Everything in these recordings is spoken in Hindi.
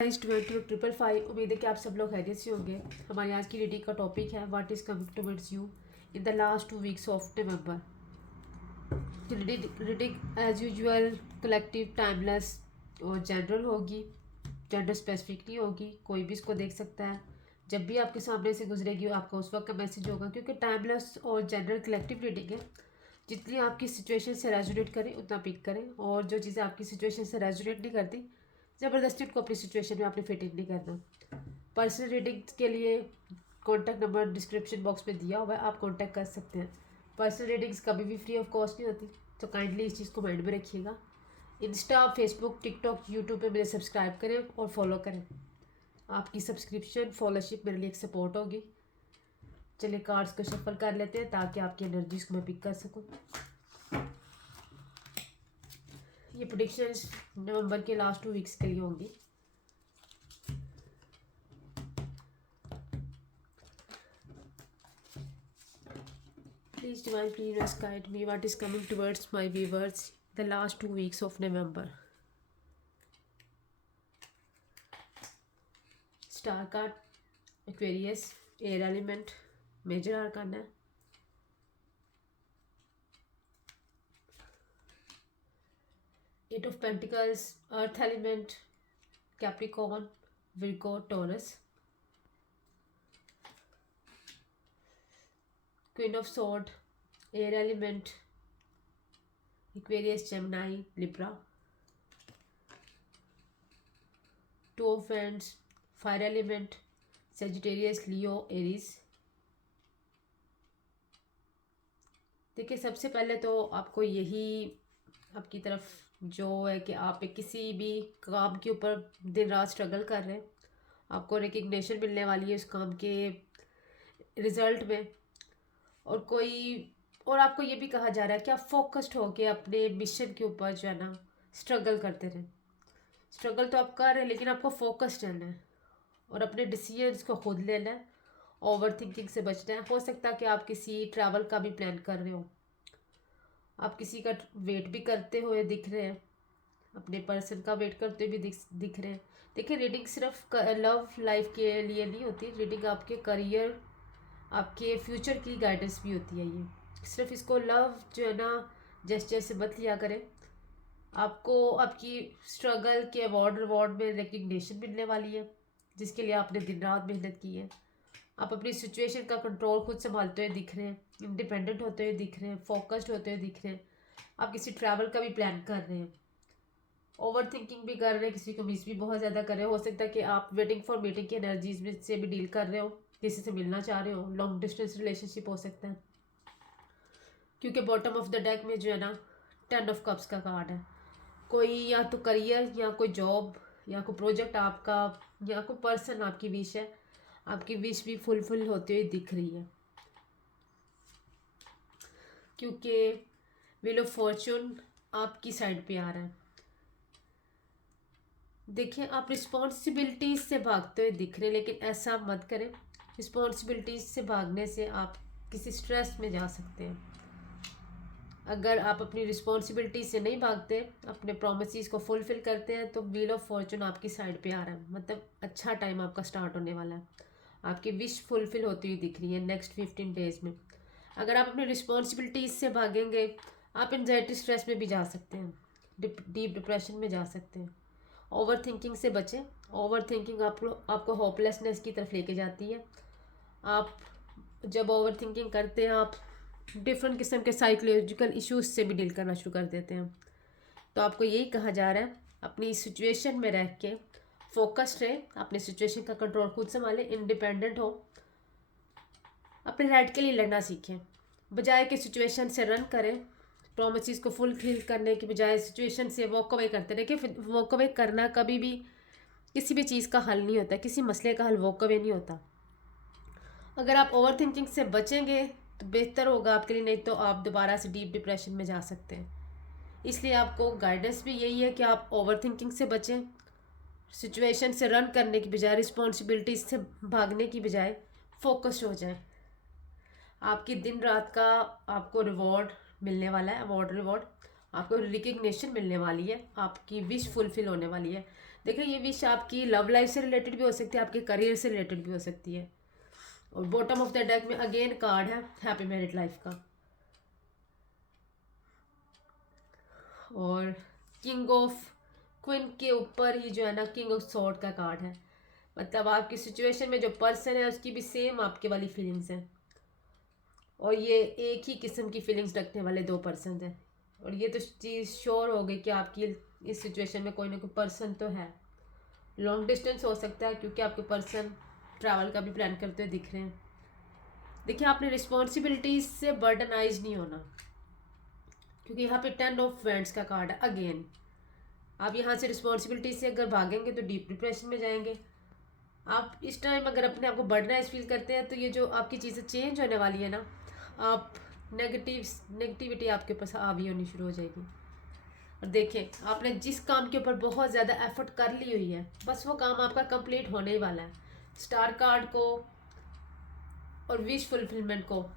5 उम्मीद है कि आप सब लोग खैरियत से होंगे। हमारी आज की रीडिंग का टॉपिक है what is coming towards you in the last 2 weeks of November. Reading as usual collective, timeless और जनरल होगी, जेंडर स्पेसिफिक नहीं होगी। कोई भी इसको देख सकता है। जब भी आपके सामने से गुजरेगी आपका उस वक्त का मैसेज होगा, क्योंकि टाइमलेस और जनरल कलेक्टिव रीडिंग है। जितनी आपकी सिचुएशन से रेजोनेट करें उतना पिक करें, और जो चीज़ें आपकी सिचुएशन से रेजोनेट नहीं करती ज़बरदस्ती उनको अपनी सिचुएशन में आपने फिट इन नहीं करना। पर्सनल रीडिंग के लिए कॉन्टैक्ट नंबर डिस्क्रिप्शन बॉक्स में दिया हुआ है, आप कॉन्टैक्ट कर सकते हैं। पर्सनल रीडिंग्स कभी भी फ्री ऑफ कॉस्ट नहीं होती, तो काइंडली इस चीज़ को माइंड में रखिएगा। इंस्टा, फेसबुक, टिकटॉक, यूट्यूब पे मुझे सब्सक्राइब करें और फॉलो करें। आपकी सब्सक्रिप्शन फॉलोशिप मेरे लिए एक सपोर्ट होगी। चलिए कार्ड्स को शफल कर लेते हैं ताकि आपकी एनर्जीज को मैं पिक कर सकूँ। ये प्रेडिक्शंस नवंबर के लास्ट 2 वीक्स के लिए होंगी। Please divine please guide me what is coming towards my viewers the last 2 weeks of November. Star card, Aquarius, air element, major arcana. Eight of Pentacles, earth element, Capricorn, Virgo, Taurus. Queen of Swords, air element, Aquarius, Gemini, Libra. Two of Wands, fire element, Sagittarius, Leo, Aries. देखिए, सबसे पहले तो आपको यही आपकी तरफ जो है कि आप किसी भी काम के ऊपर दिन रात स्ट्रगल कर रहे हैं, आपको रिकग्निशन मिलने वाली है उस काम के रिजल्ट में। और आपको ये भी कहा जा रहा है कि आप फोकस्ड होके अपने मिशन के ऊपर जो है ना स्ट्रगल करते रहें। स्ट्रगल तो आप कर रहे हैं, लेकिन आपको फोकस्ड रहना है और अपने डिसीजंस को खुद लेना है। ओवर थिंकिंग से बचना है। हो सकता है कि आप किसी ट्रैवल का भी प्लान कर रहे हो, आप किसी का वेट भी करते हुए दिख रहे हैं, अपने पर्सन का वेट करते हुए भी दिख रहे हैं। देखिए, रीडिंग सिर्फ लव लाइफ के लिए नहीं होती, रीडिंग आपके करियर, आपके फ्यूचर की गाइडेंस भी होती है। ये सिर्फ इसको लव जो है ना जैसे जैसे मत लिया करें। आपको आपकी स्ट्रगल के अवार्ड रिवॉर्ड में रिकग्निशन मिलने वाली है, जिसके लिए आपने दिन रात मेहनत की है। आप अपनी सिचुएशन का कंट्रोल खुद संभालते हुए दिख रहे हैं, इंडिपेंडेंट होते हुए दिख रहे हैं, फोकस्ड होते हुए दिख रहे हैं। आप किसी ट्रैवल का भी प्लान कर रहे हैं, ओवर थिंकिंग भी कर रहे हैं, किसी को मिस भी बहुत ज़्यादा कर रहे हो सकता है कि आप वेटिंग फॉर मीटिंग की एनर्जीज में से भी डील कर रहे हो, किसी से मिलना चाह रहे हो, लॉन्ग डिस्टेंस रिलेशनशिप हो सकता है। क्योंकि बॉटम ऑफ द डेक में जो है ना 10 ऑफ कप्स का कार्ड है। कोई या तो करियर या कोई जॉब या कोई प्रोजेक्ट आपका या कोई पर्सन आपकी विश है, आपकी विश भी फुलफिल होते हुए दिख रही है। क्योंकि व्हील ऑफ फॉर्चून आपकी साइड पे आ रहा है। देखिए, आप रिस्पॉन्सिबिलिटीज से भागते हुए दिख रहे हैं, लेकिन ऐसा मत करें। रिस्पॉन्सिबिलिटीज से भागने से आप किसी स्ट्रेस में जा सकते हैं। अगर आप अपनी रिस्पॉन्सिबिलिटी से नहीं भागते, अपने प्रोमिसेस को फुलफिल करते हैं, तो व्हील ऑफ फॉर्चून आपकी साइड पे आ रहा है। मतलब अच्छा टाइम आपका स्टार्ट होने वाला है, आपकी विश फुलफिल होती हुई दिख रही है नेक्स्ट 15 डेज में। अगर आप अपनी रिस्पॉन्सिबिलिटीज से भागेंगे, आप एंजाइटी स्ट्रेस में भी जा सकते हैं, डीप डिप्रेशन में जा सकते हैं। ओवर थिंकिंग से बचें। ओवर थिंकिंग आपको होपलेसनेस की तरफ लेके जाती है। आप जब ओवर थिंकिंग करते हैं, आप डिफरेंट किस्म के साइकोलॉजिकल इश्यूज से भी डील करना शुरू कर देते हैं। तो आपको यही कहा जा रहा है, अपनी सिचुएशन में रह के फोकस्ड रहे, अपने सिचुएशन का कंट्रोल खुद संभालें, इंडिपेंडेंट हो, अपने राइट के लिए लड़ना सीखें, बजाय कि सिचुएशन से रन करें। प्रोमिसेस को फुलफिल करने की बजाय सिचुएशन से वॉक अवे करते रहे। कि वॉक अवे करना कभी भी किसी भी चीज़ का हल नहीं होता, किसी मसले का हल वॉक अवे नहीं होता। अगर आप ओवर थिंकिंग से बचेंगे तो बेहतर होगा आपके लिए, नहीं तो आप दोबारा से डीप डिप्रेशन में जा सकते हैं। इसलिए आपको गाइडेंस भी यही है कि आप ओवर थिंकिंग से बचें, सिचुएशन से रन करने की बजाय, रिस्पॉन्सिबिलिटीज से भागने की बजाय फोकस्ड हो जाएं। आपकी दिन रात का आपको रिवॉर्ड मिलने वाला है, अवार्ड रिवॉर्ड, आपको रिकग्निशन मिलने वाली है, आपकी विश फुलफिल होने वाली है। देखिए ये विश आपकी लव लाइफ से रिलेटेड भी हो सकती है, आपके करियर से रिलेटेड भी हो सकती है। और बॉटम ऑफ द डेक में अगेन कार्ड है हैप्पी मैरिड लाइफ का, और किंग ऑफ क्वीन के ऊपर ही जो है ना किंग ऑफ सॉर्ड का कार्ड है। मतलब आपकी सिचुएशन में जो पर्सन है उसकी भी सेम आपके वाली फीलिंग्स हैं, और ये एक ही किस्म की फीलिंग्स रखने वाले दो पर्सन हैं। और ये तो चीज़ श्योर हो गई कि आपकी इस सिचुएशन में कोई ना कोई पर्सन तो है। लॉन्ग डिस्टेंस हो सकता है क्योंकि आपके पर्सन ट्रैवल का भी प्लान करते हुए दिख रहे हैं। देखिए आपने रिस्पॉन्सिबिलिटीज से बर्डनाइज नहीं होना, क्योंकि यहाँ पे 10 ऑफ वैंड्स का कार्ड है अगेन। आप यहाँ से रिस्पॉन्सिबिलिटी से अगर भागेंगे तो डीप डिप्रेशन में जाएंगे। आप इस टाइम अगर अपने आप को बर्डनाइज फील करते हैं तो ये जो आपकी चीज़ें चेंज होने वाली है ना, आप नेगेटिविटी आपके पास हावी होनी शुरू हो जाएगी। और देखिए आपने जिस काम के ऊपर बहुत ज़्यादा एफर्ट कर ली हुई है, बस वो काम आपका कंप्लीट होने ही वाला है। स्टार कार्ड को और विश फुलफिलमेंट को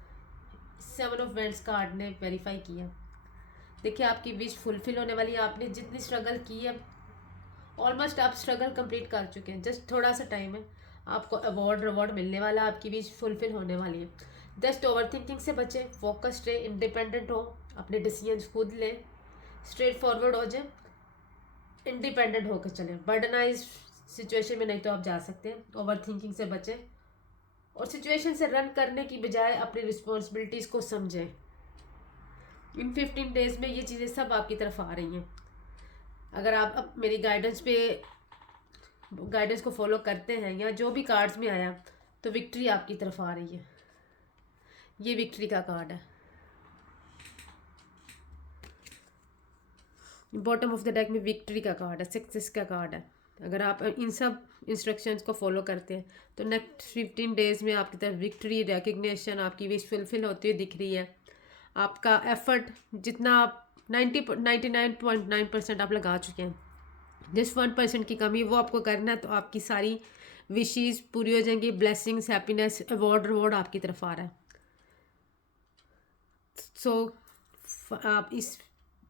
7 ऑफ वैंड्स कार्ड ने वेरीफाई किया। देखिए आपकी विश फुलफिल होने वाली है। आपने जितनी स्ट्रगल की है ऑलमोस्ट आप स्ट्रगल कंप्लीट कर चुके हैं, जस्ट थोड़ा सा टाइम है। आपको अवार्ड मिलने वाला, आपकी विश फुलफिल होने वाली है। जस्ट ओवर थिंकिंग से बचें, फोकस्ड रहे, इंडिपेंडेंट हो, अपने डिसीजंस खुद लें, स्ट्रेट फॉरवर्ड हो जाए, इंडिपेंडेंट होकर चलें। बर्डनाइज सिचुएशन में नहीं तो आप जा सकते हैं। ओवर थिंकिंग से बचें और सिचुएशन से रन करने की बजाय अपनी रिस्पॉन्सिबिलिटीज़ को समझें। इन 15 डेज में ये चीज़ें सब आपकी तरफ आ रही हैं। अगर आप अब मेरी गाइडेंस को फॉलो करते हैं या जो भी कार्ड्स में आया, तो विक्ट्री आपकी तरफ आ रही है। ये विक्ट्री का कार्ड है। बॉटम ऑफ द डेक में विक्ट्री का कार्ड है, सक्सेस का कार्ड है। अगर आप इन सब इंस्ट्रक्शंस को फॉलो करते हैं तो नेक्स्ट 15 डेज में आपकी तरफ विक्ट्री, रिकग्निशन, आपकी विश फुलफिल होती हुई दिख रही है। आपका एफर्ट जितना आप 99.9% आप लगा चुके हैं, जिस 1% की कमी वो आपको करना है, तो आपकी सारी विशेस पूरी हो जाएंगी। ब्लेसिंग्स, हैप्पीनेस, अवार्ड आपकी तरफ आ रहा है। सो आप इस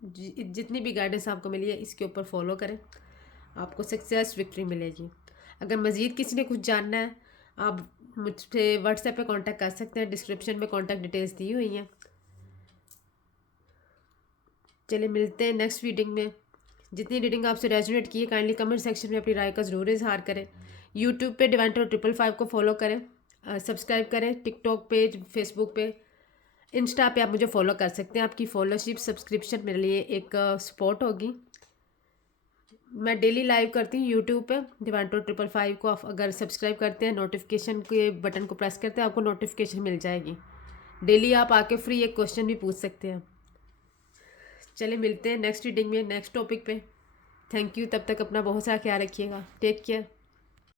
जितनी भी गाइडेंस आपको मिली है इसके ऊपर फॉलो करें, आपको सक्सेस विक्ट्री मिलेगी। अगर मज़ीद किसी ने कुछ जानना है, आप मुझसे व्हाट्सएप पे कांटेक्ट कर सकते हैं। डिस्क्रिप्शन में कांटेक्ट डिटेल्स दी हुई हैं। चलिए मिलते हैं नेक्स्ट रीडिंग में। जितनी रीडिंग आपसे रेजोनेट की है काइंडली कमेंट सेक्शन में अपनी राय का ज़रूर इजहार करें। यूट्यूब पे डिवाइन टैरो 555 को फॉलो करें, सब्सक्राइब करें। टिकटॉक पेज, फेसबुक पे, इंस्टा पे आप मुझे फॉलो कर सकते हैं। आपकी फॉलोशिप, सब्सक्रिप्शन मेरे लिए एक सपोर्ट होगी। मैं डेली लाइव करती हूँ यूट्यूब पे। डिवाइन टैरो 555 को आप अगर सब्सक्राइब करते हैं, नोटिफिकेशन के बटन को प्रेस करते हैं, आपको नोटिफिकेशन मिल जाएगी। डेली आप आके फ्री एक क्वेश्चन भी पूछ सकते हैं। चलिए मिलते हैं नेक्स्ट रीडिंग में, नेक्स्ट टॉपिक पे। Thank you. तब तक अपना बहुत सारा ख्याल रखिएगा। Take care.